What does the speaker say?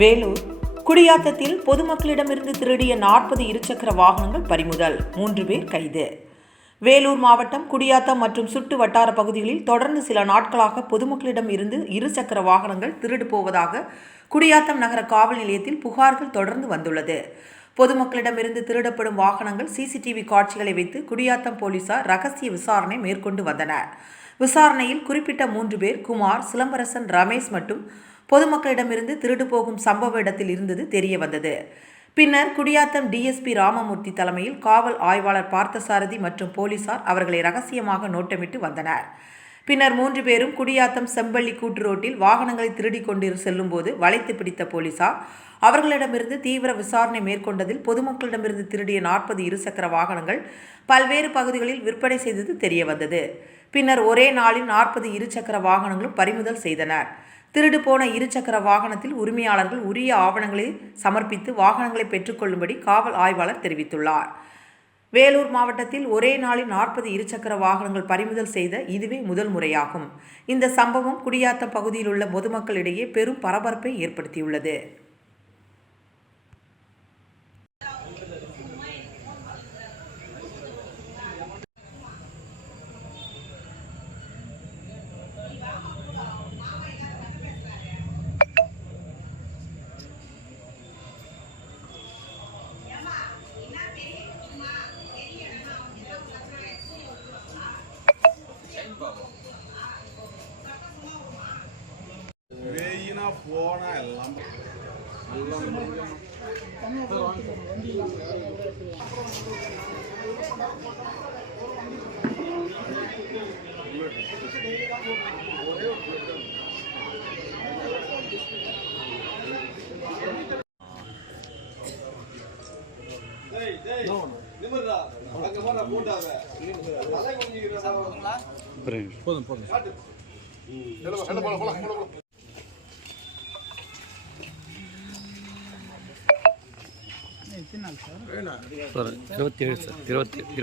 வேலூர். குடியாத்தத்தில் பொதுமக்களிடமிருந்து திருடிய நாற்பது இருசக்கர வாகனங்கள் பறிமுதல். மூன்று பேர் கைது. வேலூர் மாவட்டம் குடியாத்தம் மற்றும் சுட்டு வட்டார பகுதிகளில் தொடர்ந்து சில நாட்களாக பொதுமக்களிடம் இருந்து இருசக்கர வாகனங்கள் திருடு போவதாக குடியாத்தம் நகர காவல் நிலையத்தில் புகார்கள் தொடர்ந்து வந்துள்ளது. பொதுமக்களிடமிருந்து திருடப்படும் வாகனங்கள் சிசிடிவி காட்சிகளை வைத்து குடியாத்தம் போலீசார் ரகசிய விசாரணை மேற்கொண்டு வந்தனர். விசாரணையில் குறிப்பிட்ட மூன்று பேர் குமார் சிலம்பரசன் ரமேஷ் மற்றும் பொதுமக்களிடமிருந்து திருடு போகும் சம்பவ இடத்தில் இருந்தது தெரிய வந்தது. பின்னர் குடியாத்தம் டிஎஸ்பி ராமமூர்த்தி தலைமையில் காவல் ஆய்வாளர் பார்த்தசாரதி மற்றும் போலீசார் அவர்களை ரகசியமாக நோட்டமிட்டு வந்தனர். பின்னர் மூன்று பேரும் குடியாத்தம் செம்பள்ளி கூட்டு ரோட்டில் வாகனங்களை திருடி கொண்டு செல்லும்போது வளைத்து பிடித்த போலீசார் அவர்களிடமிருந்து தீவிர விசாரணை மேற்கொண்டதில் பொதுமக்களிடமிருந்து திருடிய நாற்பது இருசக்கர வாகனங்கள் பல்வேறு பகுதிகளில் விற்பனை செய்தது தெரிய வந்தது பின்னர் ஒரே நாளில் நாற்பது இருசக்கர வாகனங்களும் பறிமுதல் செய்தனர். திருடு போன இருசக்கர வாகனத்தில் உரிமையாளர்கள் உரிய ஆவணங்களை சமர்ப்பித்து வாகனங்களை பெற்றுக்கொள்ளும்படி காவல் ஆய்வாளர் தெரிவித்துள்ளார். வேலூர் மாவட்டத்தில் ஒரே நாளில் நாற்பது இருசக்கர வாகனங்கள் பறிமுதல் செய்த இதுவே முதல் முறையாகும். இந்த சம்பவம் குடியாத்தம் பகுதியில் உள்ள பொதுமக்களிடையே பெரும் பரபரப்பை ஏற்படுத்தியுள்ளது. வெயினா போனா எல்லாம் எல்லாம் முடியணும். சார் இருபத்தி ஏழு சார் இருபத்தி இருபத்தி